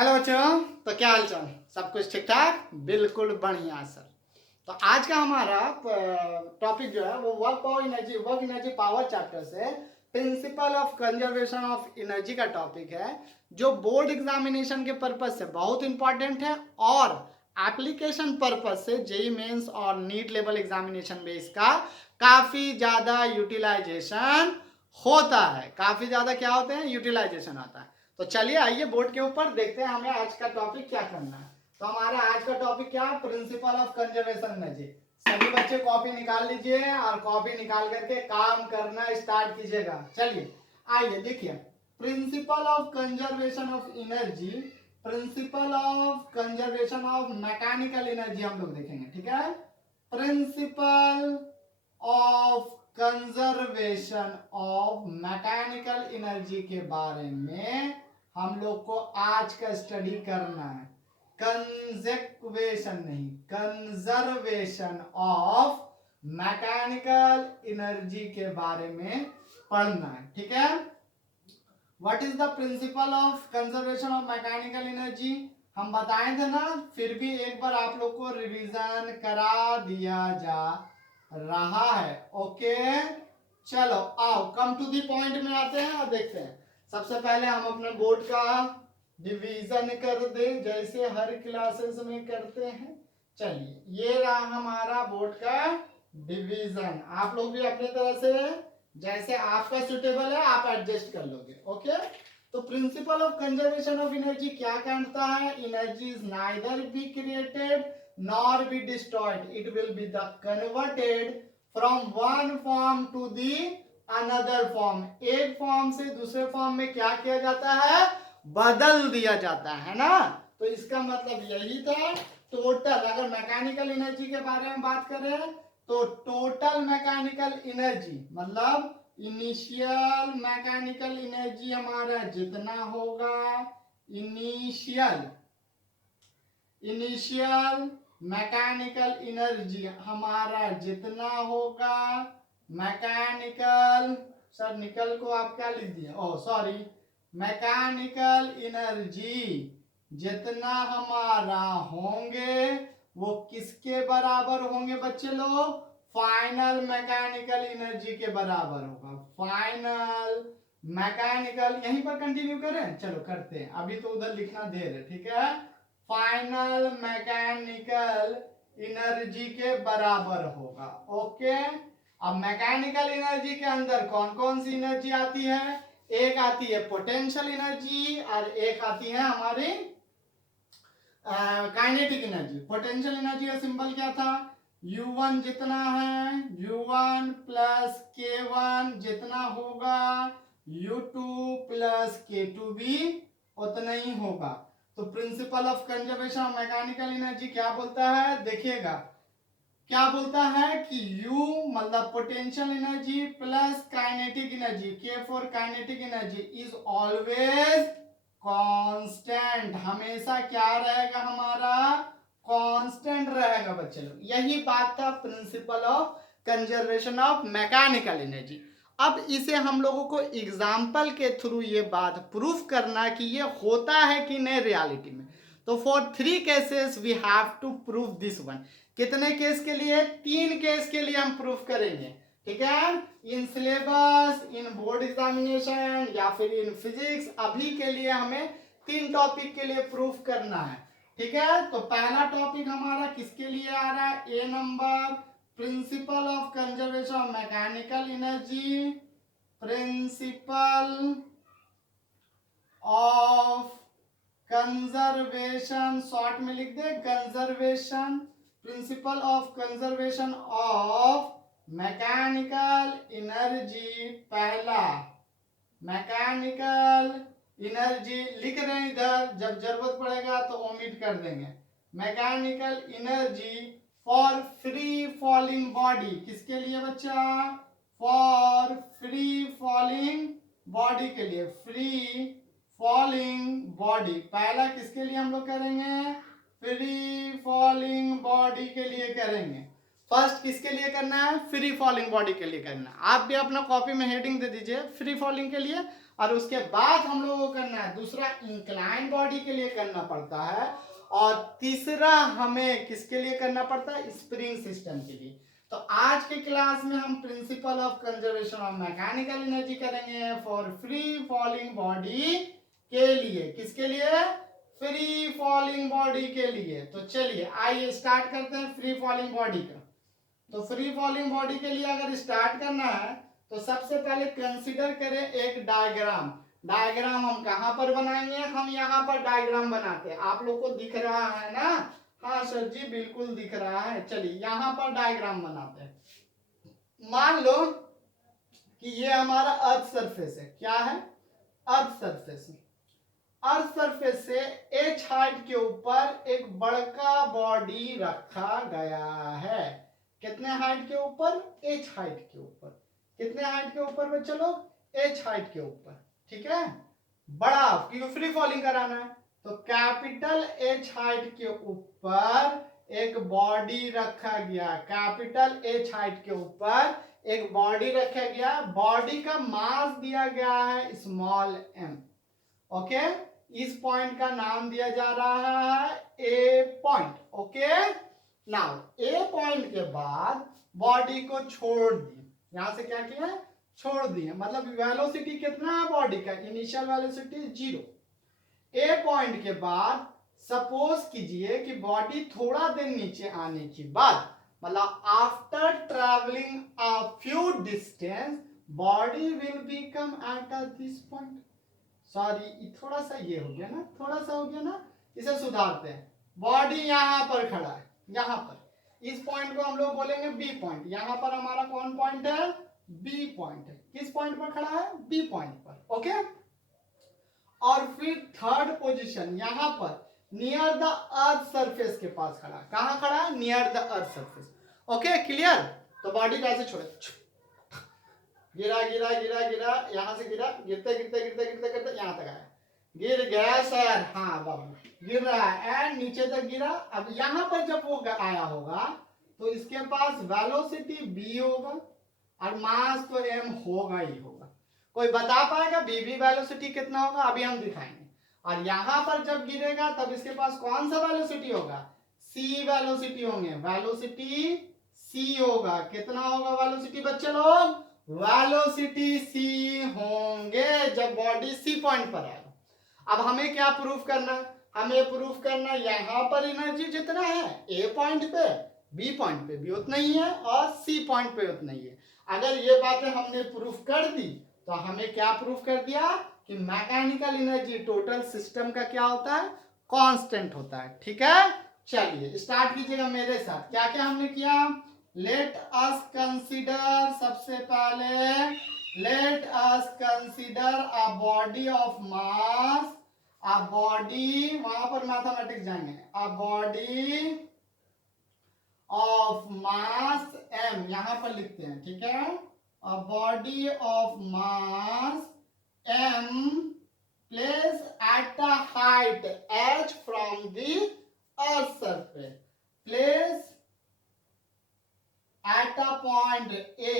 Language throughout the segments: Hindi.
हेलो बच्चों, तो क्या हाल चाल? सब कुछ ठीक ठाक? बिल्कुल बढ़िया सर। तो आज का हमारा टॉपिक जो है वो वर्क एनर्जी पावर चैप्टर से principal of conservation of energy का टॉपिक है, जो बोर्ड एग्जामिनेशन के पर्पज से बहुत इंपॉर्टेंट है और एप्लीकेशन पर्पज से जेई मेंस और नीट लेवल एग्जामिनेशन में इसका काफी ज्यादा यूटिलाइजेशन होता है। काफी ज्यादा क्या होते हैं? यूटिलाइजेशन होता है। तो चलिए आइए बोर्ड के ऊपर देखते हैं हमें आज का टॉपिक क्या करना है। तो हमारा आज का टॉपिक क्या है? Principal of conservation energy. सभी बच्चे कॉपी निकाल लीजिए और कॉपी निकाल करके काम करना स्टार्ट कीजिएगा। चलिए आइए देखिए, principal of conservation of energy, principle of conservation of mechanical energy हम लोग देखेंगे, ठीक है। Principal of conservation of mechanical energy के बारे में हम लोग को आज का स्टडी करना है। कंजर्वेशन नहीं, कंजर्वेशन ऑफ मैकेनिकल एनर्जी के बारे में पढ़ना है, ठीक है। What is the principal of conservation of mechanical energy हम बताए थे ना, फिर भी एक बार आप लोग को रिवीजन करा दिया जा रहा है। ओके चलो आओ कम टू दी पॉइंट में आते हैं और देखते हैं। सबसे पहले हम अपने बोर्ड का डिवीजन कर दे जैसे हर क्लासेस में करते हैं। चलिए ये रहा हमारा बोर्ड का डिवीजन। आप लोग भी अपने तरह से जैसे आपका सुटेबल है आप एडजस्ट कर लोगे। ओके तो principle of conservation of energy क्या कहता है? Energy is neither be created nor be destroyed, it will be the converted from one form to the another form. एक फॉर्म से दूसरे फॉर्म में क्या किया जाता है? बदल दिया जाता है ना। तो इसका मतलब यही था। टोटल अगर मैकेनिकल एनर्जी के बारे में बात करें तो टोटल मैकेनिकल एनर्जी मतलब इनिशियल मैकेनिकल एनर्जी हमारा जितना होगा, इनिशियल मैकेनिकल एनर्जी हमारा जितना होगा, मैकेनिकल सर निकल को आप क्या लिख दिए? ओह सॉरी, मैकेनिकल एनर्जी जितना हमारा होंगे वो किसके बराबर होंगे बच्चे लोग? फाइनल मैकेनिकल एनर्जी के बराबर होगा। फाइनल मैकेनिकल, यहीं पर कंटिन्यू करें? चलो करते हैं, अभी तो उधर लिखना देर है, ठीक है। फाइनल मैकेनिकल एनर्जी के बराबर होगा। ओके अब मैकेनिकल एनर्जी के अंदर कौन कौन सी एनर्जी आती है? एक आती है पोटेंशियल एनर्जी और एक आती है हमारी काइनेटिक एनर्जी। पोटेंशियल एनर्जी का सिंबल क्या था? U1 जितना है, U1 प्लस K1 जितना होगा, U2 प्लस K2 भी उतना ही होगा। तो principle of conservation of mechanical energy क्या बोलता है? देखिएगा क्या बोलता है कि U मतलब potential energy plus kinetic energy, K for kinetic energy is always constant. हमेशा क्या रहेगा? हमारा कांस्टेंट रहेगा बच्चे लोग। यही बात था principal of conservation of mechanical energy. अब इसे हम लोगों को एग्जाम्पल के थ्रू ये बात प्रूफ करना कि ये होता है कि नहीं रियलिटी में। तो for 3 cases we have to prove this one. कितने केस के लिए? 3 केस के लिए हम प्रूफ करेंगे, ठीक है। In syllabus, in board examination या फिर इन फिजिक्स, अभी के लिए हमें 3 टॉपिक के लिए प्रूफ करना है, ठीक है। तो पहला टॉपिक हमारा किसके लिए आ रहा है? A number, principle of conservation of mechanical energy, principle of conservation, short में लिख दे conservation, principle of conservation of mechanical energy. पहला मैकेनिकल एनर्जी लिख रहे हैं इधर, जब जरूरत पड़ेगा तो ओमिट कर देंगे। Mechanical energy for free falling body, किसके लिए बच्चा? फॉर फ्री फॉलिंग बॉडी के लिए, फ्री फॉलिंग बॉडी। पहला किसके लिए हम लोग करेंगे? फ्री फॉलिंग बॉडी के लिए करेंगे। फर्स्ट किसके लिए करना है? फ्री फॉलिंग बॉडी के लिए करना है। आप भी अपना कॉपी में हेडिंग दे दीजिए फ्री फॉलिंग के लिए और उसके बाद हम लोगों को करना है दूसरा इंक्लाइन बॉडी के लिए करना पड़ता है, और तीसरा हमें किसके लिए करना पड़ता है, स्प्रिंग सिस्टम के लिए। तो आज के क्लास में हम principal of conservation of mechanical energy करेंगे फॉर फ्री फॉलिंग बॉडी के लिए। किसके लिए, फ्री फॉलिंग बॉडी के लिए। तो चलिए आइए स्टार्ट करते हैं फ्री फॉलिंग बॉडी का। तो फ्री फॉलिंग बॉडी के लिए अगर स्टार्ट करना है तो सबसे पहले कंसीडर करें एक डायग्राम। डायग्राम हम कहां पर बनाएंगे, हम यहाँ पर डायग्राम बनाते हैं। आप लोग को दिख रहा है ना, हाँ सर जी बिल्कुल दिख रहा है। चलिए यहाँ पर डायग्राम बनाते हैं। मान लो कि ये हमारा अर्थ सरफेस है। क्या है, अर्थ सरफेस। अर्थ सरफेस से h हाइट के ऊपर एक बड़का बॉडी रखा गया है। कितने हाइट के ऊपर, h हाइट के ऊपर। कितने हाइट के ऊपर बच्चे लोग, h हाइट के ऊपर, ठीक है। बड़ा, क्योंकि फ्री फॉलिंग कराना है, तो कैपिटल H हाइट के ऊपर एक बॉडी रखा गया। कैपिटल H हाइट के ऊपर एक बॉडी रखा गया। बॉडी का मास दिया गया है स्मॉल m। ओके, इस पॉइंट का नाम दिया जा रहा है ए पॉइंट। ओके, नाउ ए पॉइंट के बाद बॉडी को छोड़ दिए। यहां से क्या किया, छोड़ दिए, मतलब वेलोसिटी कितना है बॉडी का, इनिशियल वेलोसिटी 0। ए पॉइंट के बाद सपोज कीजिए कि बॉडी थोड़ा देर नीचे आने के बाद, मतलब after travelling a few distance, body will become at this point. Sorry थोड़ा सा ये हो गया ना, थोड़ा सा हो गया ना, इसे सुधारते हैं। बॉडी यहां पर खड़ा है, यहां पर इस पॉइंट को हम लोग बोलेंगे बी पॉइंट। यहां पर हमारा कौन पॉइंट है, बी पॉइंट है। किस पॉइंट पर खड़ा है, बी पॉइंट पर। ओके, और फिर थर्ड पोजीशन यहां पर नियर द अर्थ सरफेस के पास खड़ा है। कहां खड़ा है, near the earth surface. Okay clear. तो बॉडी कैसे छोड़े, गिरा गिरा गिरा गिरा, यहां से गिरा, गिरते गिरते गिरते गिरते गिरते यहां तक आया, गिर गया सर, हाँ बाबू गिर रहा है, एंड नीचे तक गिरा। अब यहां पर जब वो आया होगा तो इसके पास वेलोसिटी b होगा और मास तो m होगा ही होगा। कोई बता पाएगा b भी वेलोसिटी कितना होगा, अभी हम दिखाएंगे। और यहां पर जब गिरेगा तब इसके पास कौन सा वेलोसिटी होगा, c वेलोसिटी होंगे। वेलोसिटी c होगा। कितना होगा वेलोसिटी बच्चे लोग, वेलोसिटी c होंगे जब बॉडी c पॉइंट पर आएगा। अब हमें क्या प्रूफ करना, हमें प्रूफ करना यहां पर एनर्जी जितना है a पॉइंट पे, b पॉइंट पे भी उतना ही है और c पॉइंट पे उतना ही है। अगर ये बातें हमने प्रूफ कर दी तो हमें क्या प्रूफ कर दिया कि मैकेनिकल एनर्जी टोटल सिस्टम का क्या होता है, कांस्टेंट होता है। ठीक है, चलिए स्टार्ट कीजिएगा मेरे साथ। क्या क्या हमने किया, लेट अस कंसीडर, सबसे पहले let us consider a body of mass, a body, वहां पर मैथमेटिक्स जाएंगे, a body of mass m, यहां पर लिखते हैं, ठीक है। A body of mass m place at a height h from the earth surface, place at a point A,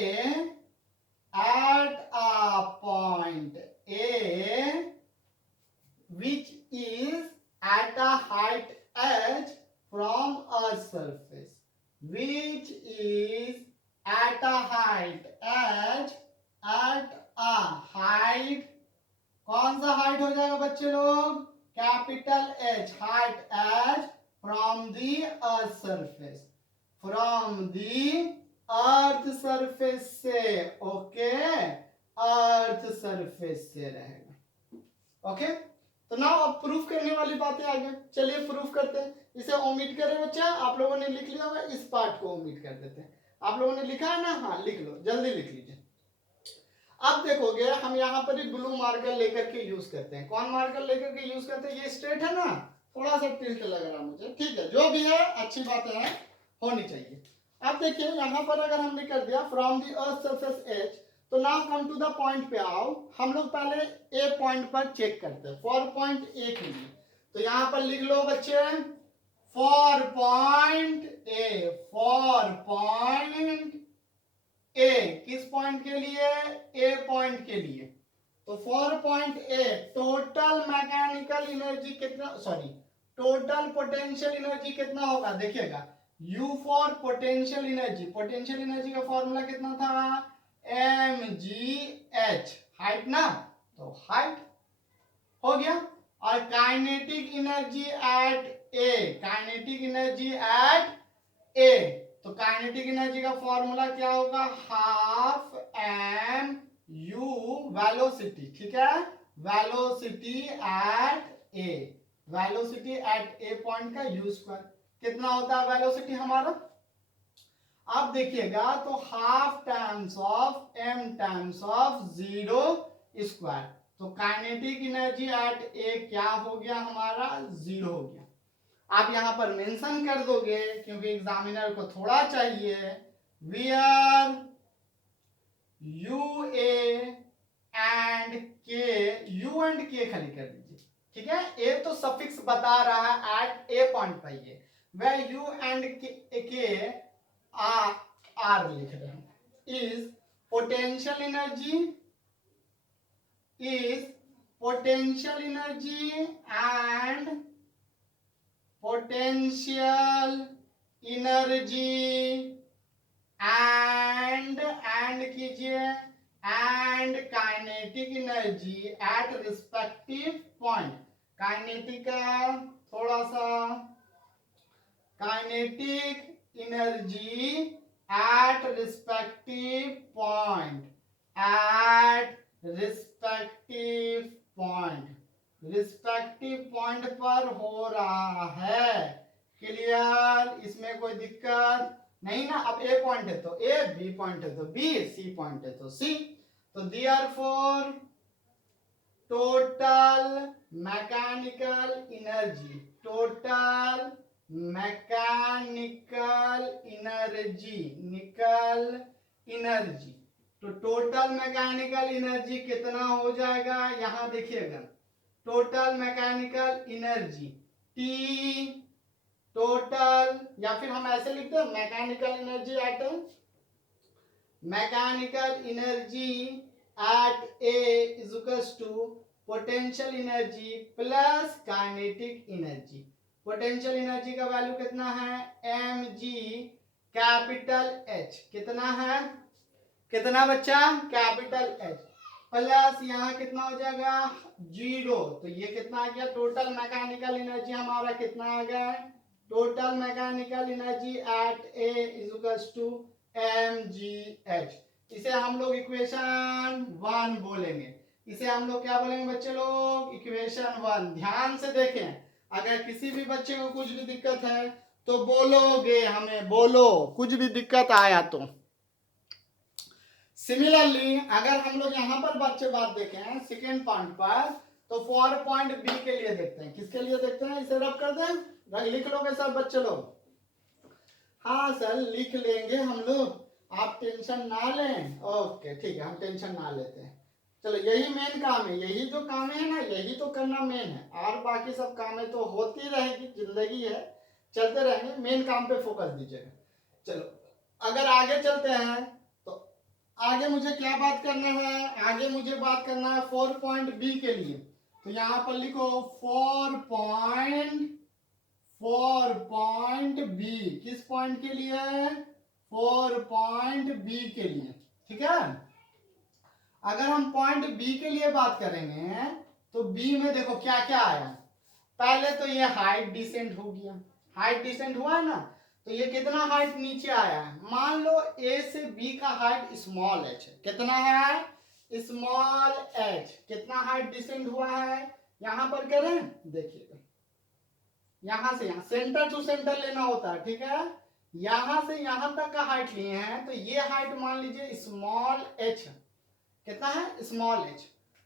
at a point A which is at a height h from Earth's surface, which is at a height h, at a height, कौन सा हाइट हो जाएगा बच्चे लोग, capital H, height h from the Earth surface, from the earth surface से। ओके, अर्थ सरफेस से रहेगा। ओके, तो ना अब प्रूफ करने वाली बातें आ गई। चलिए प्रूफ करते हैं। इसे ओमिट करें बच्चा, आप लोगों ने लिख लिया होगा, इस पार्ट को ओमिट कर देते हैं। आप लोगों ने लिखा है ना, हाँ लिख लो, जल्दी लिख लीजिए। अब देखोगे हम यहाँ पर एक ब्लू मार्कर लेकर के यूज करते हैं। कौन मार्कर लेकर के यूज करते हैं, ये स्ट्रेट है ना, थोड़ा सा टिल्ट लग रहा मुझे, ठीक है, जो भी है अच्छी बात है, होनी चाहिए। अब देखिए यहाँ पर अगर हमने कर दिया from the earth surface H, तो now come to the point पे आओ। हम लोग पहले ए पॉइंट पर चेक करते हैं, फॉर पॉइंट ए के लिए। तो यहाँ पर लिख लो बच्चे, for point A, for point A, किस पॉइंट के लिए, ए पॉइंट के लिए। तो 4.8 टोटल मैकेनिकल एनर्जी कितना, सॉरी टोटल पोटेंशियल एनर्जी कितना होगा देखिएगा, U फॉर पोटेंशियल एनर्जी का फॉर्मूला कितना था, mgh, हाइट ना, तो हाइट हो गया। और काइनेटिक एनर्जी एट तो काइनेटिक एनर्जी का फॉर्मूला क्या होगा, हाफ एम यू वेलोसिटी, ठीक है, वेलोसिटी एट ए पॉइंट का यू स्क्वायर कितना होता है वेलोसिटी हमारा। अब देखिएगा तो half times of m times of zero square, तो काइनेटिक एनर्जी एट ए क्या हो गया हमारा, जीरो हो गया। आप यहां पर मेंशन कर दोगे क्योंकि एग्जामिनर को थोड़ा चाहिए, वेयर यू एंड के खाली कर दीजिए, ठीक है, ए तो सफिक्स बता रहा है एट ए पॉइंट पर, ये वेयर यू एंड के आर लिख रहे हैं, is potential energy and potential energy and कीजिए and kinetic energy at respective point, kinetic का थोड़ा सा, kinetic energy at respective point, respective point पर हो रहा है, क्लियर, इसमें कोई दिक्कत नहीं ना। अब ए पॉइंट है तो ए, बी पॉइंट है तो बी, सी पॉइंट है तो सी, तो देयरफॉर टोटल मैकेनिकल एनर्जी, तो टोटल मैकेनिकल एनर्जी कितना हो जाएगा, यहां देखिएगा total mechanical energy T total, या फिर हम ऐसे लिखते हैं mechanical energy at A is equals to potential energy plus kinetic energy. Potential energy का वैल्यू कितना है, mg कैपिटल H, कितना है, कितना बच्चा, कैपिटल H, प्लस यहाँ कितना हो जाएगा, जीरो, तो ये कितना आ गया, टोटल मैकेनिकल एनर्जी हमारा कितना आ गया, total mechanical energy at A is equals to mgh। इसे हम लोग इक्वेशन 1 बोलेंगे, इसे हम लोग क्या बोलेंगे बच्चे लोग, इक्वेशन 1। ध्यान से देखें, अगर किसी भी बच्चे को कुछ भी दिक्कत है तो बोलोगे, हमें बोलो कुछ भी दिक्कत आया तो। सिमिलरली अगर हम लोग यहाँ पर बच्चे बात देखें सेकेंड पॉइंट पर, तो 4.b के लिए देखते हैं, किसके लिए देखते हैं, इसे रब कर दें, लिख लोगे सब बच्चे लोग, हाँ सर लिख लेंगे हम लोग, आप टेंशन ना लें, ओके ठीक है, हम टेंशन ना लेते हैं। चलो यही मेन काम है, यही जो काम है ना, यही तो करना मेन है, और बाकी सब कामें तो होती रहेगी, जिंदगी है, चलते रहेंगे, मेन काम पे फोकस दीजिएगा। चलो अगर आगे चलते हैं तो आगे मुझे क्या बात करना है, आगे मुझे बात करना है 4.b के लिए, तो यहाँ पर लिखो 4.b, किस पॉइंट के लिए, 4.b के लिए, ठीक है। अगर हम पॉइंट बी के लिए बात करेंगे तो बी में देखो क्या क्या आया, पहले तो ये हाइट डिसेंट हो गया, हाइट डिसेंट हुआ है ना, तो ये कितना हाइट नीचे आया है, मान लो ए से बी का हाइट स्मॉल एच है, कितना है, स्मॉल एच, कितना हाइट डिसेंट हुआ है, यहां पर करें देखिएगा, यहां से यहां सेंटर टू सेंटर लेना होता है, ठीक है, यहां से यहां तक का हाइट लिए हैं, तो ये हाइट मान लीजिए स्मॉल एच, कितना है, स्मॉल एच,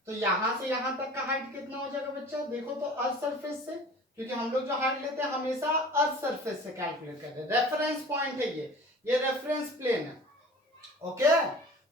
तो यहां से यहां तक का हाइट कितना हो जाएगा बच्चा, देखो तो अर्थ सरफेस से, क्योंकि हम लोग जो हाइट लेते हैं हमेशा अर्थ सरफेस से कैलकुलेट करते हैं, रेफरेंस पॉइंट है ये रेफरेंस प्लेन है, ओके।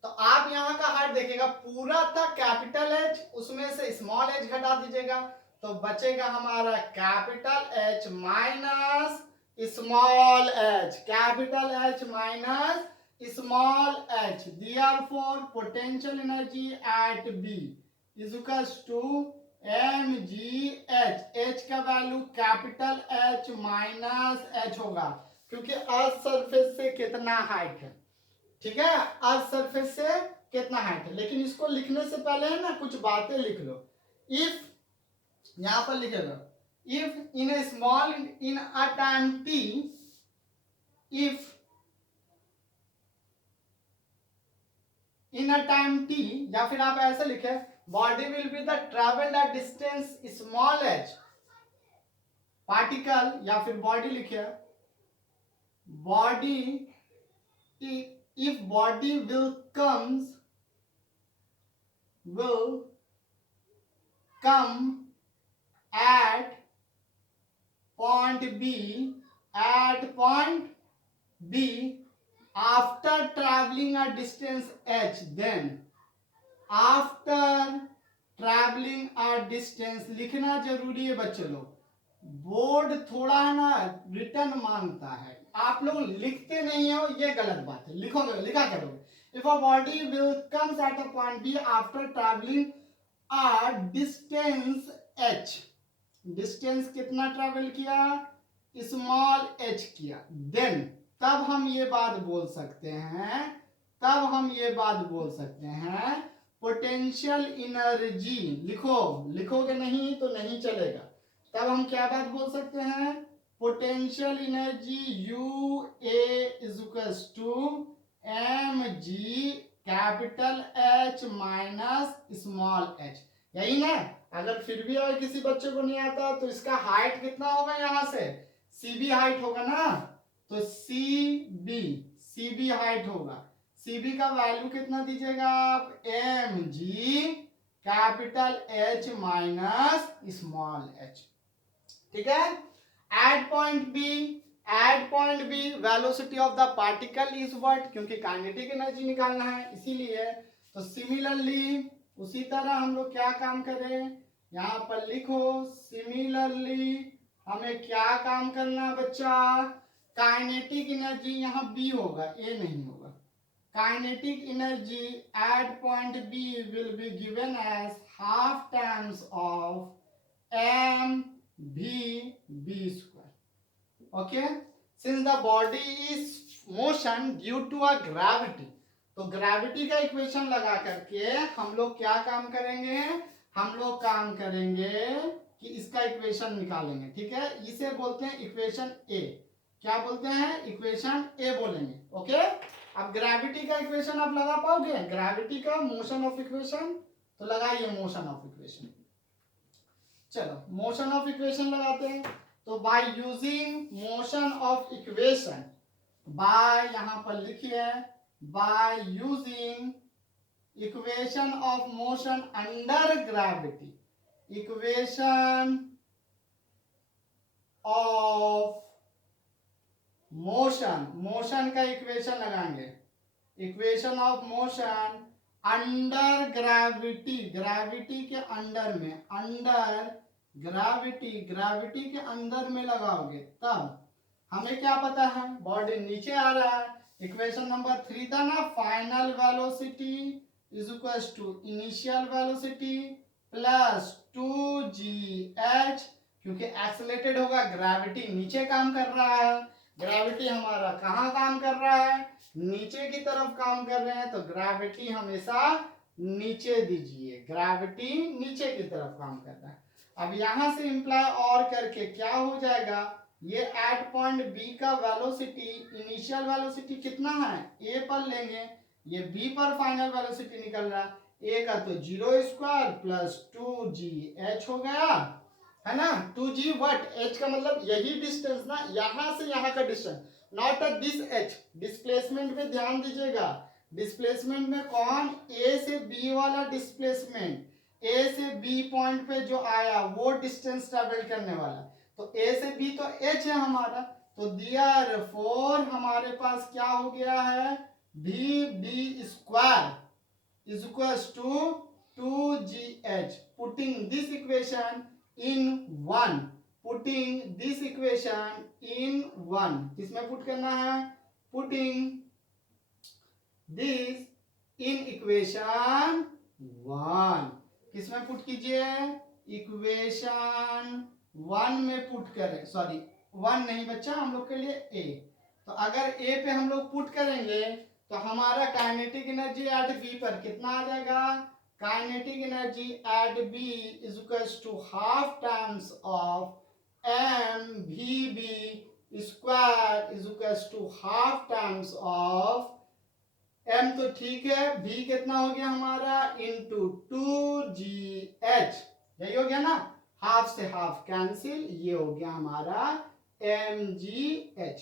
तो आप यहाँ का हाइट देखिएगा, पूरा था कैपिटल एच, उसमें से स्मॉल एच घटा दीजिएगा, तो बचेगा हमारा capital H minus small H, capital H minus small H, therefore potential energy at B is equals to M G H, H का value capital H minus H होगा, क्योंकि अर्थ सरफेस से कितना हाइट है, ठीक है, अर्थ सरफेस से कितना हाइट है। लेकिन इसको लिखने से पहले है ना कुछ बातें लिख लो। इफ, यहां पर लिखेगा, if in A small in a time T, if in a time T, या फिर आप ऐसे लिखे body will be the travelled at distance small H particle, या फिर बॉडी लिखे body, if body will come at point B after traveling a distance h, then after traveling a distance, लिखना जरूरी है बच्चे लोग, बोर्ड थोड़ा ना रिटर्न मांगता है, आप लोग लिखते नहीं हो, ये गलत बात है, लिखोगे लिखा करोगे। If a body will comes at a point B after travelling a distance h, distance कितना ट्रैवल किया, स्मॉल h किया, देन तब हम ये बात बोल सकते हैं, तब हम ये बात बोल सकते हैं पोटेंशियल एनर्जी, लिखो, लिखोगे नहीं तो नहीं चलेगा, तब हम क्या बात बोल सकते हैं, potential energy U A is equals to M g capital H minus small h, यही ना। अगर फिर भी अगर किसी बच्चे को नहीं आता तो इसका हाइट कितना होगा, यहां से सी बी हाइट होगा ना, तो सी बी हाइट होगा, सी बी का वैल्यू कितना दीजिएगा आप, m g capital H minus small h, ठीक है। At point B velocity of the particle is what, क्योंकि काइनेटिक एनर्जी निकालना है इसीलिए, तो सिमिलरली उसी तरह हम लोग क्या काम करें, यहां पर लिखो सिमिलरली हमें क्या काम करना है बच्चा, काइनेटिक एनर्जी यहाँ बी होगा, ए नहीं होगा, kinetic energy at point B will be given as half times of m v square, okay, since the body is motion due to a gravity, तो ग्रेविटी का इक्वेशन लगा करके हम लोग क्या काम करेंगे, हम लोग काम करेंगे कि इसका इक्वेशन निकालेंगे, ठीक है, इसे बोलते हैं इक्वेशन ए, क्या बोलते हैं, इक्वेशन ए बोलेंगे, ओके। अब ग्रेविटी का इक्वेशन आप लगा पाओगे, ग्रेविटी का मोशन ऑफ इक्वेशन, तो लगाइए मोशन ऑफ इक्वेशन, चलो मोशन ऑफ इक्वेशन लगाते हैं, तो by using motion of equation, by यहां पर लिखिए by using equation of motion under gravity, equation of motion, motion का इक्वेशन लगाएंगे, equation of motion under gravity, gravity के अंडर में, अंडर ग्रेविटी, ग्रेविटी के अंदर में लगाओगे तब हमें क्या पता है, बॉडी नीचे आ रहा है, इक्वेशन नंबर 3 था ना, final velocity is equal to initial velocity plus 2gh, क्योंकि एक्सेलरेटेड होगा, ग्रेविटी नीचे काम कर रहा है, ग्रेविटी हमारा कहाँ काम कर रहा है, नीचे की तरफ काम कर रहे हैं, तो ग्रेविटी हमेशा नीचे दीजिए, ग्रेविटी नीचे की तरफ काम कर रहा है। अब यहां से इंप्लाई और करके क्या हो जाएगा, ये एट पॉइंट बी का वेलोसिटी, इनिशियल वेलोसिटी कितना है, ए पर लेंगे, ये बी पर फाइनल वेलोसिटी निकल रहा है, ए का तो 0 स्क्वायर प्लस 2gh हो गया, है ना, 2g व्हाट, h का मतलब यही डिस्टेंस ना, यहां से यहां का distance, not this h, displacement पे ध्यान दीजिएगा, डिस्प्लेसमेंट में कौन, ए से बी वाला डिस्प्लेसमेंट, ए से बी पॉइंट पे जो आया वो डिस्टेंस ट्रेवल करने वाला, तो ए से बी तो h है हमारा, तो देयरफॉर हमारे पास क्या हो गया है, भी B square is equal to 2gh, putting this equation in 1, putting this equation in 1, किसमें पुट करना है, पुटिंग दिस इन इक्वेशन 1, किसमें पुट कीजिए, इक्वेशन 1 में पुट करें, सॉरी 1 नहीं बच्चा हम लोग के लिए ए। तो अगर ए पे हम लोग पुट करेंगे तो हमारा काइनेटिक एनर्जी एट बी पर कितना आ जाएगा, kinetic energy at B is equals to half times of M v B square is equals to half times of m तो ठीक है, v कितना हो गया हमारा इंटू 2gh, यही हो गया ना, हाफ से हाफ कैंसिल, ये हो गया हमारा mgh।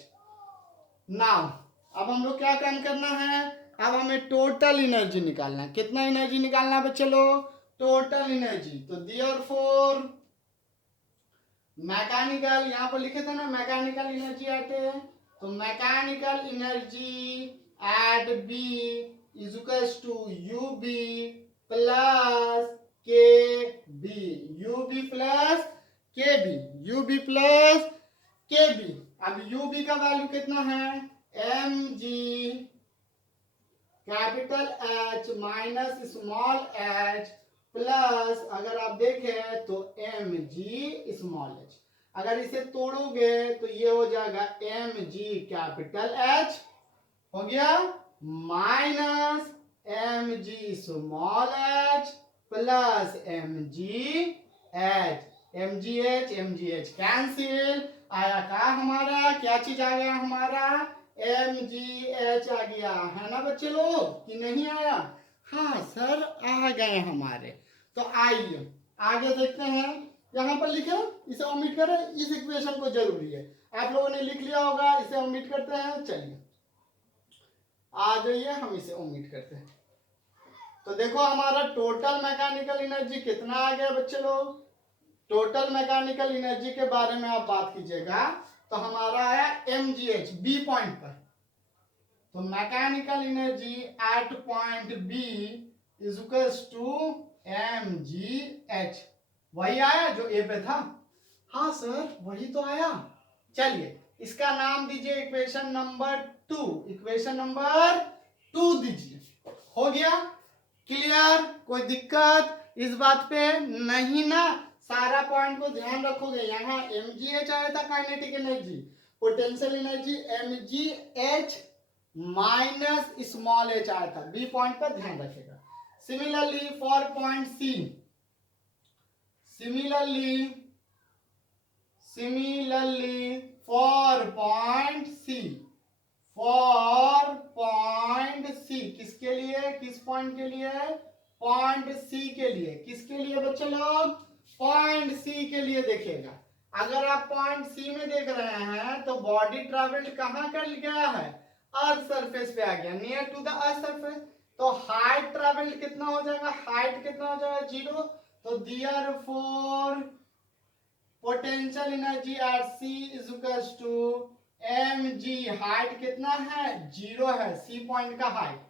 नाउ अब हम लोग क्या काम करना है, अब हमें टोटल एनर्जी निकालना है। कितना एनर्जी निकालना है बच्चे लोग, टोटल एनर्जी। तो देयरफॉर मैकेनिकल, यहाँ पर लिखे थे ना मैकेनिकल एनर्जी आते, तो mechanical energy at B is equals to UB plus KB, UB plus KB, UB plus KB। अब UB का वैल्यू कितना है, mg capital H minus small h plus, अगर आप देखें तो mg स्मॉल h। अगर इसे तोड़ोगे तो ये हो जाएगा mg कैपिटल H हो गया minus m g small h plus m जी एच कैंसिल, आया का हमारा क्या चीज आ गया हमारा, एम जी एच आ गया है ना बच्चे लोग कि नहीं आया, हाँ सर आ गए हमारे। तो आइए आगे देखते हैं, यहाँ पर लिखे इसे ओमिट करें, इस इक्वेशन को जरूरी है, आप लोगों ने लिख लिया होगा, इसे ओमिट करते हैं। चलिए आ जाइए हम इसे ओमिट करते हैं। तो देखो हमारा टोटल मैकेनिकल एनर्जी कितना आ गया बच्चे लोग, टोटल मैकेनिकल एनर्जी के बारे में आप बात कीजिएगा तो हमारा है mgh बी पॉइंट पर। तो mechanical energy at point B is equals to mgh, वही आया जो ए पे था, हाँ सर वही तो आया। चलिए इसका नाम दीजिए इक्वेशन नंबर 2, इक्वेशन नंबर 2 दीजिए। हो गया क्लियर, कोई दिक्कत इस बात पे नहीं ना, सारा पॉइंट को ध्यान रखोगे। यहाँ mgh आया था kinetic energy, potential energy mgh minus small h आया था, बी पॉइंट पर ध्यान रखेगा। Similarly for point C, similarly for point C, for point C किसके लिए, किस पॉइंट के लिए, पॉइंट सी के लिए, किसके लिए बच्चे लोग, पॉइंट सी के लिए देखेगा। अगर आप पॉइंट सी में देख रहे हैं तो बॉडी ट्रेवल्ड कहां कर गया है, अर्थ सरफेस पे आ गया, near to the earth surface. तो हाइट ट्रेवल्ड कितना हो जाएगा, हाइट कितना हो जाएगा 0। तो therefore potential energy at C is equals to mg, height कितना है 0 है, सी पॉइंट का हाइट।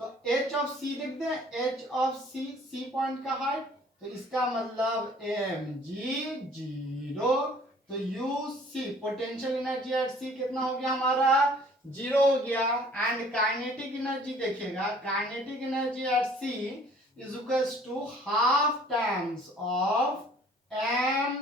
तो h ऑफ c लिख दें, h ऑफ c, सी पॉइंट का हाइट, तो इसका मतलब mg 0। तो uc potential energy at c कितना हो गया हमारा 0 हो गया। एंड काइनेटिक एनर्जी देखिएगा, kinetic energy at c is equals to half times of m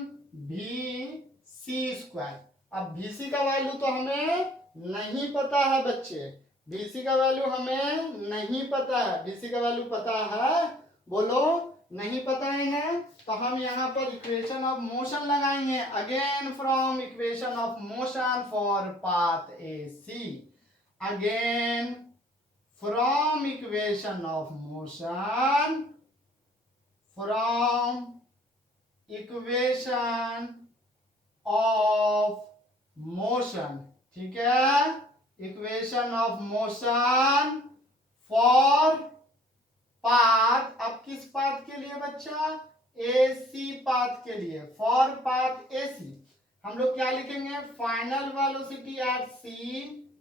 v C square. अब VC का वैल्यू तो हमें नहीं पता है बच्चे, VC का वैल्यू हमें नहीं पता है, VC का वैल्यू पता है, बोलो नहीं पता है। तो हम यहाँ पर इक्वेशन ऑफ मोशन लगाएंगे, again from equation of motion for path AC, again from equation of motion, from equation of motion, ठीक है, equation of motion for path. अब किस पाथ के लिए बच्चा, AC पाथ के लिए, फॉर पाथ AC हम लोग क्या लिखेंगे, final velocity at C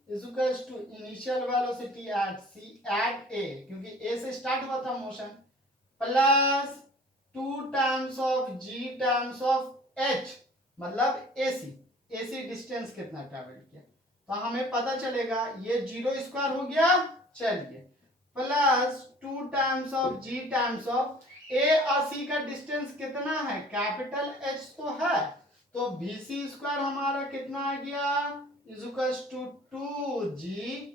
is equals to initial velocity at C at A, क्योंकि A से स्टार्ट हुआ था motion, plus 2 times of G times of H, मतलब AC डिस्टेंस कितना ट्रैवल किया, तो हमें पता चलेगा ये 0 स्क्वायर हो गया, चलिए plus 2 times of G times of A और सी का डिस्टेंस कितना है, कैपिटल एच तो है, तो बीसी स्क्वायर हमारा कितना आ गया, is equals to 2g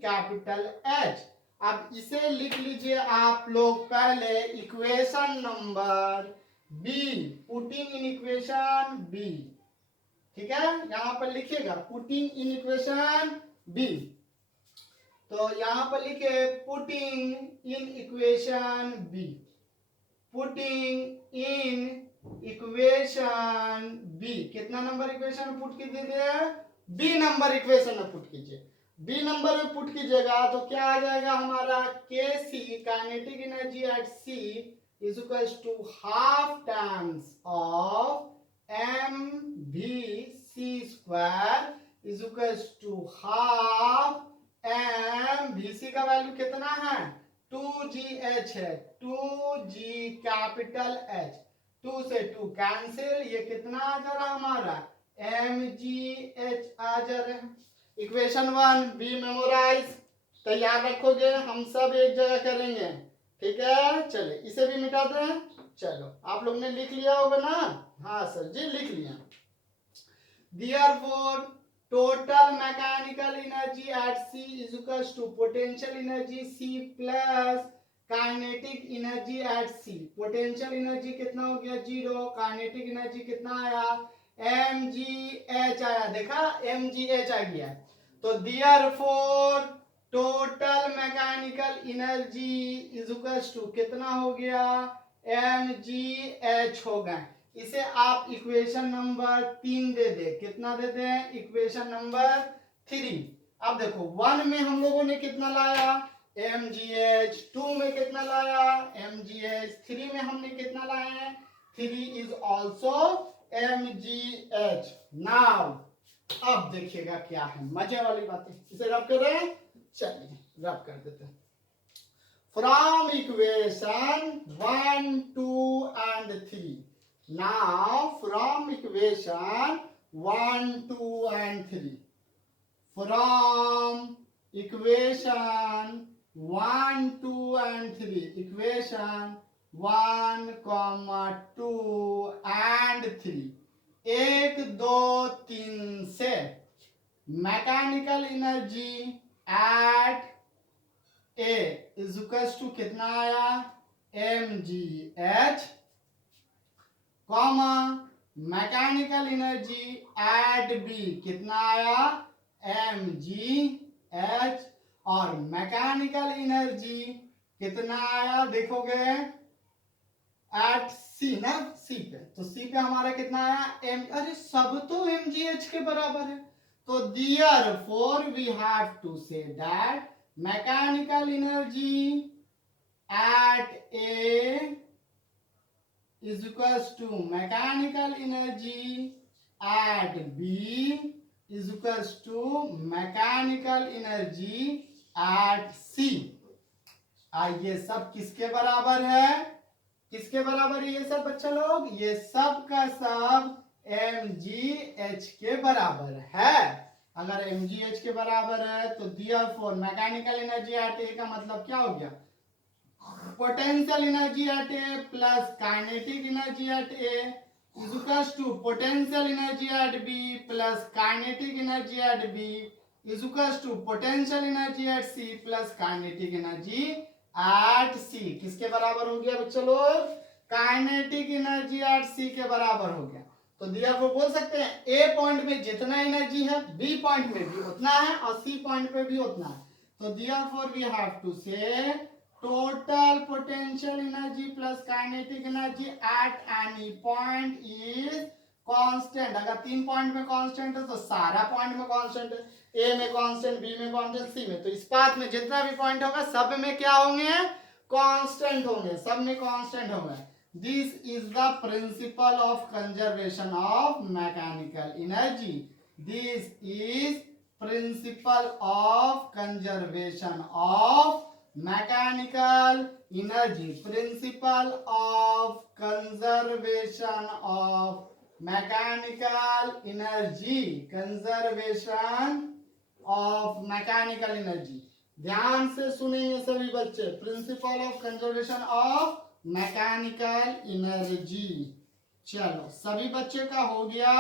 capital H. अब इसे लिख लीजिए आप लोग पहले equation number B, putting in equation B, ठीक है, यहां पर लिखिएगा पुटिंग इन इक्वेशन बी। तो यहां पर लिखे putting in equation B, putting in equation B, कितना नंबर इक्वेशन में पुट कीजिए, बी नंबर इक्वेशन में पुट कीजिए। बी नंबर में पुट कीजिएगा तो क्या आ जाएगा हमारा, K C kinetic energy at C is equals to half times of M V C square is equals to half M V C का वैल्यू कितना है, 2gh है, 2g कैपिटल एच, 2 से 2 कैंसिल, ये कितना आ जा रहा हमारा, mgh आ जा रहा है। इक्वेशन 1 बी मेमोराइज, तैयार रखोगे, हम सब एक जगह करेंगे, ठीक है। चलिए इसे भी मिटा दें, चलो आप लोग ने लिख लिया होगा ना, हाँ सर जी लिख लिया। Therefore total mechanical energy at C is equals to potential energy C plus kinetic energy at C। potential energy कितना हो गया 0, kinetic energy कितना आया mgh आया, देखा mgh आ गया। तो therefore total mechanical energy is equals to कितना हो गया mgh हो गया। इसे आप इक्वेशन नंबर 3 दे दे, कितना दे दे, इक्वेशन नंबर 3। अब देखो 1 में हम लोगों ने कितना लाया mgh, 2 में कितना लाया mgh, 3 में हमने कितना लाया है 3 इज ऑल्सो mgh। नाउ अब देखिएगा क्या है मजे वाली बातें, इसे रब करें, चलिए रब कर देते हैं। From equation 1, 2 and 3, now from equation 1, 2 and 3, from equation 1, 2 and 3, equation 1, 2 and 3, 1, 2, 3 से mechanical energy at A is equals to कितना आया mgh, comma mechanical energy at B कितना आया mgh, और मैकेनिकल एनर्जी कितना आया देखोगे एट सी ना, सी पे, तो सी पे हमारा कितना आया m, अरे सब तो mgh के बराबर है, तो therefore we have to say that mechanical energy at A is equals to mechanical energy at B is equals to mechanical energy at C। ये सब किसके बराबर है, किसके बराबर है ये सब बच्चा लोग, ये सब का सब mgh के बराबर है। अगर mgh के बराबर है तो therefore mechanical energy at A का मतलब क्या हो गया, potential energy at A plus kinetic energy at A is equals to potential energy at B plus kinetic energy at B is equals to potential energy at C plus kinetic energy at C. किसके बराबर हो गया बच्चों लोग, काइनेटिक एनर्जी एट सी के बराबर हो गया। तो therefore बोल सकते हैं ए पॉइंट में जितना एनर्जी है बी पॉइंट में भी उतना है और सी पॉइंट पे भी उतना है। तो therefore we have to say total potential energy plus kinetic energy at any point is constant. अगर 3 पॉइंट में कांस्टेंट है तो सारा पॉइंट में कांस्टेंट है, ए में कांस्टेंट, बी में कांस्टेंट, सी में, तो इस पाथ में जितना भी पॉइंट होगा सब में क्या होंगे, कांस्टेंट होंगे, सब में कांस्टेंट होंगे। This is the principle of conservation of mechanical energy. This is principle of conservation of mechanical energy. Principle of conservation of mechanical energy. Conservation of mechanical energy. ध्यान से सुनेंगे सभी बच्चे, principal of conservation of mechanical energy. चलो सभी बच्चे का हो गया?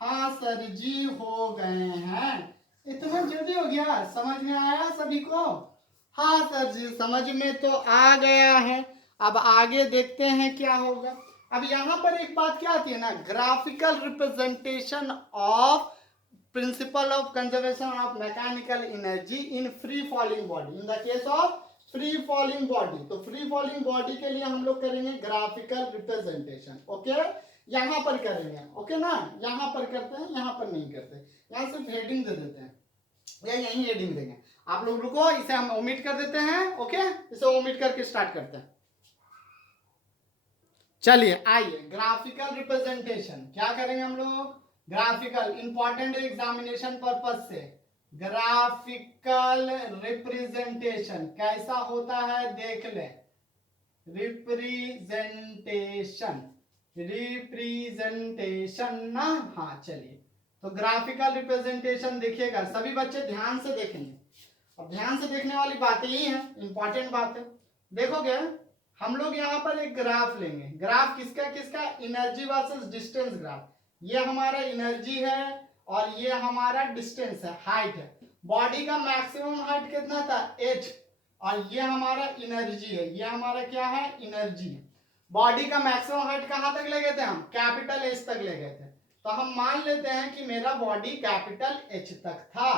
हाँ सर जी हो गए हैं। इतना जल्दी हो गया? समझ में आया सभी को? हाँ सर जी समझ में तो आ गया है। अब आगे देखते हैं क्या होगा। अब यहाँ पर एक बात क्या आती है ना, graphical representation of principal of conservation of mechanical energy in free falling body. In the case of free falling body, तो फ्री फॉलिंग बॉडी के लिए हम लोग करेंगे ग्राफिकल रिप्रेजेंटेशन। ओके, यहाँ पर करेंगे। ओके ना, यहाँ पर करते हैं, यहाँ पर नहीं करते। यहाँ सिर्फ हेडिंग दे देते हैं या यही हेडिंग देंगे। आप लोग रुको, इसे हम ओमिट कर देते हैं। ओके, इसे ओमिट करके स्टार्ट करते हैं। चलिए आइए, ग्राफिकल रिप्रेजेंटेशन क्या करेंगे हम लोग? ग्राफिकल, इंपॉर्टेंट एग्जामिनेशन पर्पज से ग्राफिकल रिप्रेजेंटेशन कैसा होता है देख ले। रिप्रेजेंटेशन, रिप्रेजेंटेशन ना, हाँ चलिए। तो ग्राफिकल रिप्रेजेंटेशन देखिएगा, सभी बच्चे ध्यान से देखेंगे। अब ध्यान से देखने वाली बात यही है, इंपॉर्टेंट बात है। देखोगे हम लोग यहाँ पर एक ग्राफ लेंगे। ग्राफ किसका किसका? Energy versus distance graph. ये हमारा एनर्जी है और ये हमारा डिस्टेंस है, हाइट है। बॉडी का मैक्सिमम हाइट कितना था? h, और ये हमारा एनर्जी है। ये हमारा क्या है? एनर्जी है। बॉडी का मैक्सिमम हाइट कहाँ तक ले गए थे हम? कैपिटल H तक ले गए थे। तो हम मान लेते हैं कि मेरा बॉडी कैपिटल H तक था,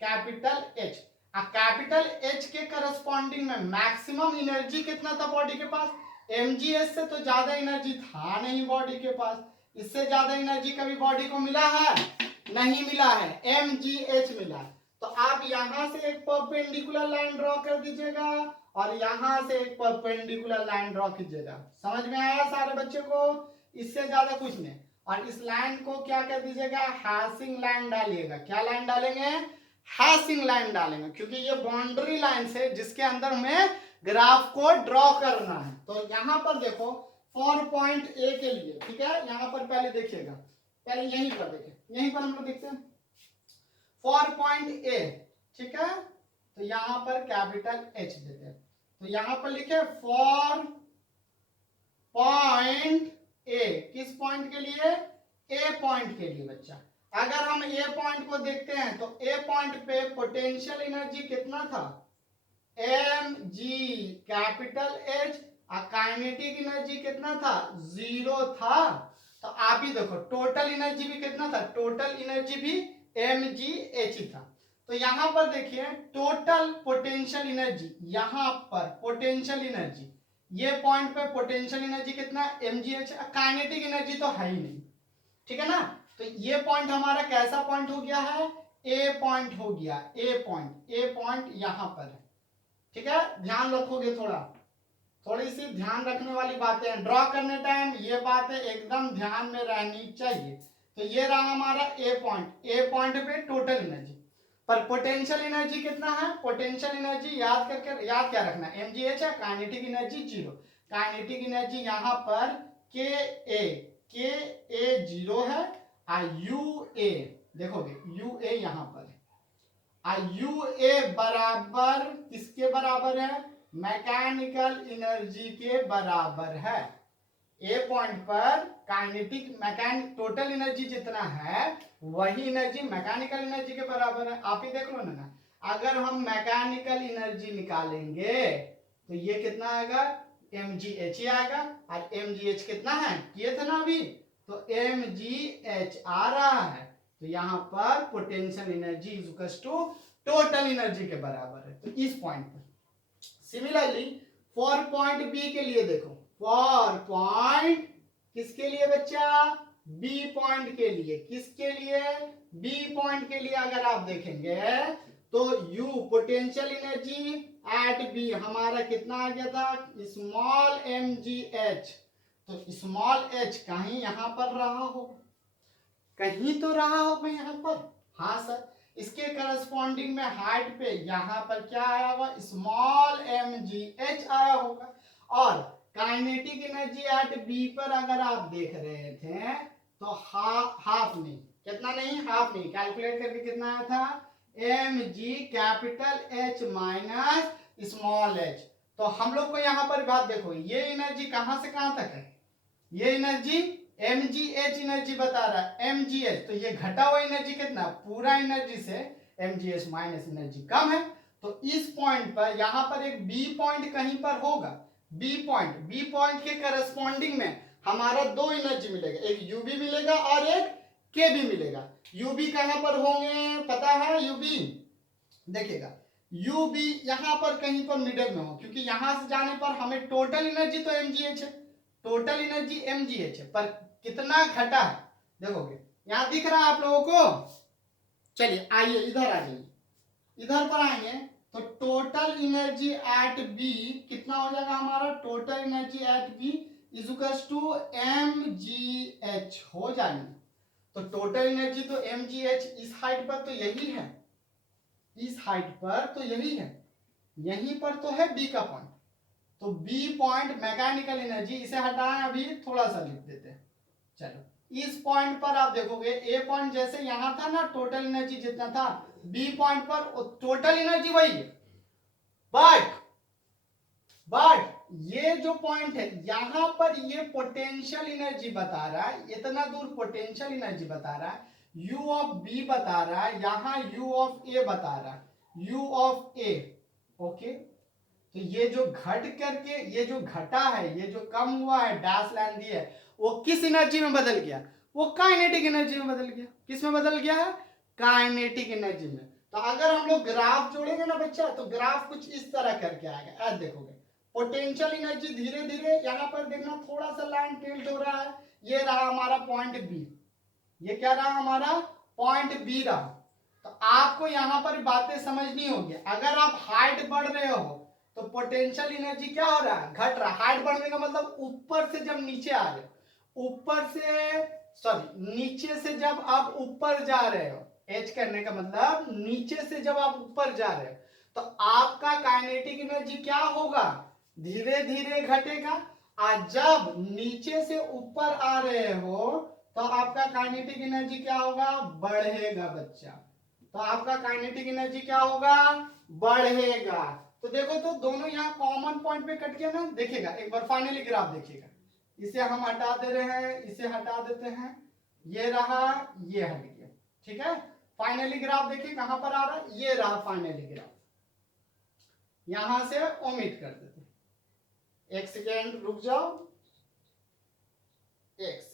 कैपिटल H। कैपिटल H के करस्पॉन्डिंग में मैक्सिमम एनर्जी कितना था बॉडी के पास? mgh से तो ज्यादा एनर्जी था नहीं बॉडी के पास। इससे ज्यादा एनर्जी कभी बॉडी को मिला है? नहीं मिला है, mgh मिला। तो आप यहां से एक परपेंडिकुलर लाइन ड्रॉ कर दीजिएगा और यहां से एक परपेंडिकुलर लाइन ड्रॉ कीजिएगा। समझ में आया सारे बच्चे को? इससे ज्यादा कुछ नहीं। और इस लाइन को क्या कर दीजिएगा? हैशिंग लाइन डालिएगा। क्या लाइन डालेंगे? हैशिंग लाइन डालेंगे, क्योंकि ये बाउंड्री लाइन से जिसके अंदर हमें ग्राफ को ड्रॉ करना है। तो यहां पर देखो, फॉर पॉइंट ए के लिए, ठीक है, यहां पर पहले देखिएगा, पहले यहीं पर देखें, यहीं पर हम लोग देखते हैं फॉर पॉइंट ए, ठीक है। तो यहां पर कैपिटल H देते हैं। तो यहां पर लिखे फॉर पॉइंट ए, किस पॉइंट के लिए? ए पॉइंट के लिए बच्चा। अगर हम ए पॉइंट को देखते हैं तो ए पॉइंट पे पोटेंशियल एनर्जी कितना था? mg capital H। Kinetic energy कितना था? 0 था। तो आप ही देखो टोटल एनर्जी भी कितना था? टोटल एनर्जी भी mgh था। तो यहां पर देखिए टोटल पोटेंशियल एनर्जी, यहां पर पोटेंशियल एनर्जी, ये पॉइंट पे पोटेंशियल एनर्जी कितना? mgh। काइनेटिक एनर्जी तो है ही नहीं, ठीक है ना। तो ये पॉइंट हमारा कैसा पॉइंट हो गया है? ए पॉइंट हो गया। ए पॉइंट, ए पॉइंट यहां पर है, ठीक है। ध्यान रखोगे, थोड़ी सी ध्यान रखने वाली बातें हैं ड्रॉ करने टाइम, ये बातें एकदम ध्यान में रहनी चाहिए। तो ये रहा हमारा ए पॉइंट। ए पॉइंट पे टोटल एनर्जी, पर पोटेंशियल एनर्जी कितना है? पोटेंशियल एनर्जी याद करके, याद क्या रखना है? mgh है। Kinetic energy 0। काइनेटिक एनर्जी यहाँ पर के ए 0 है। यू ए देखोगे, यू ए यहाँ पर है। यू ए बराबर किसके बराबर है? मैकेनिकल एनर्जी के बराबर है। ए पॉइंट पर काइनेटिक मैकेनिक टोटल एनर्जी जितना है वही एनर्जी मैकेनिकल एनर्जी के बराबर है। आप ही देख लो ना, अगर हम मैकेनिकल एनर्जी निकालेंगे तो ये कितना आएगा? mgh ही आएगा। और mgh कितना है? ये था ना अभी, तो mgh आ रहा है। तो यहाँ पर potential energy is equal to total energy के बराबर है। तो इस पॉइंट पर सिमिलरली फॉर पॉइंट बी के लिए देखो, फॉर पॉइंट किसके लिए बच्चा? बी पॉइंट के लिए। किसके लिए? बी पॉइंट के लिए अगर आप देखेंगे तो U potential energy at B हमारा कितना आ गया था? Small mgh। तो स्मॉल h कहीं यहां पर रहा हो, कहीं तो रहा होगा यहाँ पर। हाँ सर, इसके करस्पॉन्डिंग में हाइट पे यहाँ पर क्या आया होगा? स्मॉल mgh आया होगा। और काइनेटिक एनर्जी एट बी पर अगर आप देख रहे थे तो हाफ नहीं, कितना नहीं? हाफ नहीं। कैलकुलेट करके कितना आया था? mg capital H minus small h। तो तो हम लोग को यहाँ पर बात देखो, ये एनर्जी कहाँ से कहाँ तक है, ये एनर्जी mgh एनर्जी बता रहा है, mgh, तो ये घटा हुआ एनर्जी कितना, पूरा एनर्जी से mgh माइनस एनर्जी कम है। तो इस पॉइंट पर यहाँ पर एक बी पॉइंट कहीं पर होगा, बी पॉइंट के करस्पॉन्डिंग में हमारा दो एनर्जी मिलेगा, एक यूबी मिलेगा और एक के भी मिलेगा। यूबी कहाँ पर होंगे पता है, यूबी देखिएगा, यूबी यहाँ पर कहीं पर मिडल में हो, क्योंकि यहां से जाने पर हमें टोटल एनर्जी तो mgh है, टोटल एनर्जी mgh है, पर कितना घटा है देखोगे, यहां दिख रहा है आप लोगों को। चलिए आइए इधर आ जाइए, इधर पर आएंगे तो टोटल एनर्जी एट बी कितना हो जाएगा हमारा, total energy at B is equals to mgh हो जाएगी। तो टोटल एनर्जी तो mgh इस हाइट पर तो यही है, इस हाइट पर तो यही है, यहीं पर तो है बी का पॉइंट, तो बी पॉइंट मैकेनिकल एनर्जी, इसे हटाएं अभी थोड़ा सा लिख देते हैं। चलो इस पॉइंट पर आप देखोगे, ए पॉइंट जैसे यहां था ना टोटल एनर्जी जितना था, बी पॉइंट पर टोटल एनर्जी वही है, बट ये जो पॉइंट है यहां पर ये पोटेंशियल एनर्जी बता रहा है, इतना दूर पोटेंशियल एनर्जी बता रहा है, u ऑफ b बता रहा है, यहां u ऑफ a बता रहा है, u ऑफ a। ओके, तो ये जो घट करके ये जो घटा है, ये जो कम हुआ है, डैश लाइन दी है, वो किस एनर्जी में बदल गया, वो काइनेटिक एनर्जी में बदल गया। किस में बदल गया है, काइनेटिक एनर्जी में। तो अगर हम लोग ग्राफ जोड़ेंगे ना बच्चा, तो ग्राफ कुछ इस तरह करके आएगा, ऐसे देखोगे पोटेंशियल एनर्जी धीरे धीरे यहाँ पर देखना थोड़ा सा लाइन टिल्ट हो रहा है, ये रहा हमारा पॉइंट बी, ये क्या रहा हमारा पॉइंट बी रहा। तो आपको यहाँ पर बातें समझनी होगी, अगर आप हाइट बढ़ रहे हो तो पोटेंशियल एनर्जी क्या हो रहा है, घट रहा है। हाइट बढ़ने का मतलब ऊपर से जब नीचे आ रहे हो, ऊपर से सॉरी नीचे से जब आप ऊपर जा रहे हो, एच करने का मतलब नीचे से जब आप ऊपर जा रहे हो, तो आपका काइनेटिक एनर्जी क्या होगा, धीरे धीरे घटेगा। और जब नीचे से ऊपर आ रहे हो तो आपका काइनेटिक एनर्जी क्या होगा, बढ़ेगा बच्चा। तो आपका काइनेटिक एनर्जी क्या होगा, बढ़ेगा। तो देखो तो दोनों यहाँ कॉमन पॉइंट पे कट गया ना, देखिएगा एक बार फाइनली ग्राफ देखिएगा, इसे हम हटा दे रहे हैं, इसे हटा देते हैं, ये रहा, ये हट गया, ठीक है। फाइनली ग्राफ देखिए कहां पर आ रहा है, ये रहा फाइनली ग्राफ, यहां से ओमिट कर देते हैं। एक सेकेंड रुक जाओ, एक सेकेंड,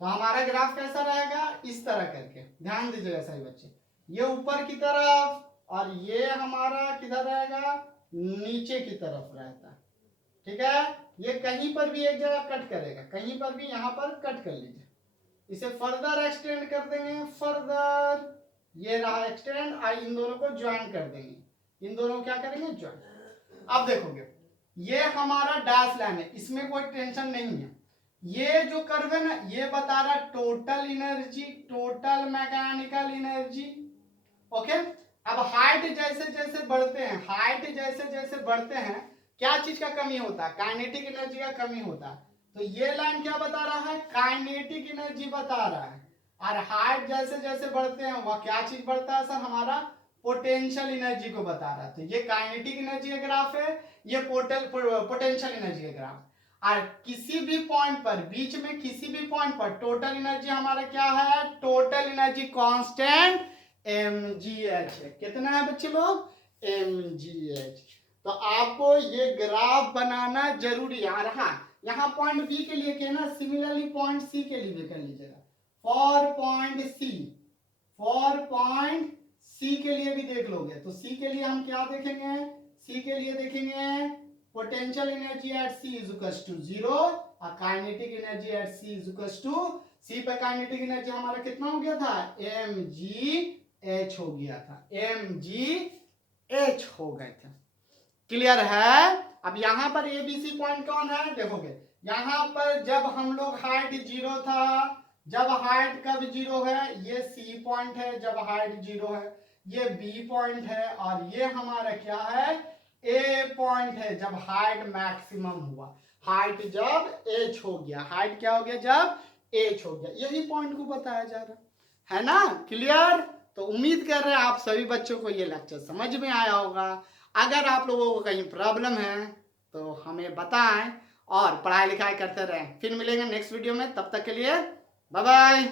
तो हमारा ग्राफ कैसा रहेगा, इस तरह करके, ध्यान दीजिएगा सही बच्चे, ये ऊपर की तरफ और ये हमारा किधर रहेगा, नीचे की तरफ रहता है, ठीक है। ये कहीं पर भी एक जगह कट करेगा, कहीं पर भी यहाँ पर कट कर लीजिए, इसे फर्दर एक्सटेंड कर देंगे, फर्दर ये रहा एक्सटेंड, और इन दोनों को ज्वाइन कर देंगे, इन दोनों को क्या करेंगे, ज्वाइन। अब देखोगे ये हमारा डैश लाइन है, इसमें कोई टेंशन नहीं है। ये जो कर्व है ना, ये बता रहा है total energy, total mechanical energy. Okay, अब हाइट जैसे जैसे बढ़ते हैं, हाइट जैसे जैसे बढ़ते हैं, क्या चीज का कमी होता है, काइनेटिक एनर्जी का कमी होता है। तो ये लाइन क्या बता रहा है, काइनेटिक एनर्जी बता रहा है। और हाइट जैसे जैसे बढ़ते हैं वह क्या चीज बढ़ता है सर, हमारा पोटेंशियल एनर्जी को बता रहा है। तो ये काइनेटिक एनर्जी का ग्राफ है, ये पोटेंशियल एनर्जी का ग्राफ। और किसी भी पॉइंट पर, बीच में किसी भी पॉइंट पर टोटल एनर्जी हमारा क्या है, टोटल एनर्जी कांस्टेंट mgh है। कितना है बच्चे लोग, mgh। तो आपको ये ग्राफ बनाना जरूरी है। और हाँ, यहाँ पॉइंट बी के लिए कहना, सिमिलरली पॉइंट सी के लिए भी कर लीजिएगा। फॉर पॉइंट सी के लिए भी देख लोगे, तो सी के लिए हम क्या देखेंगे, सी के लिए देखेंगे potential energy at C is equals to 0 और kinetic energy at C is equals to, C पे काइनेटिक एनर्जी हमारा कितना हो गया था, mgh हो गया था, mgh हो गए थे। क्लियर है। अब यहाँ पर एबीसी पॉइंट कौन है, देखोगे यहाँ पर जब हम लोग हाइट 0 था, जब हाइट कब 0 है, ये सी पॉइंट है जब हाइट 0 है, ये बी पॉइंट है, और ये हमारा क्या है, ए पॉइंट है जब हाइट मैक्सिमम हुआ, हाइट जब h हो गया, हाइट क्या हो गया, जब h हो गया, यही पॉइंट को बताया जा रहा है। है ना, क्लियर। तो उम्मीद कर रहे हैं आप सभी बच्चों को ये लेक्चर समझ में आया होगा। अगर आप लोगों को कहीं प्रॉब्लम है तो हमें बताएं और पढ़ाई लिखाई करते रहें। फिर मिलेंगे नेक्स्ट वीडियो में, तब तक के लिए बाय बाय।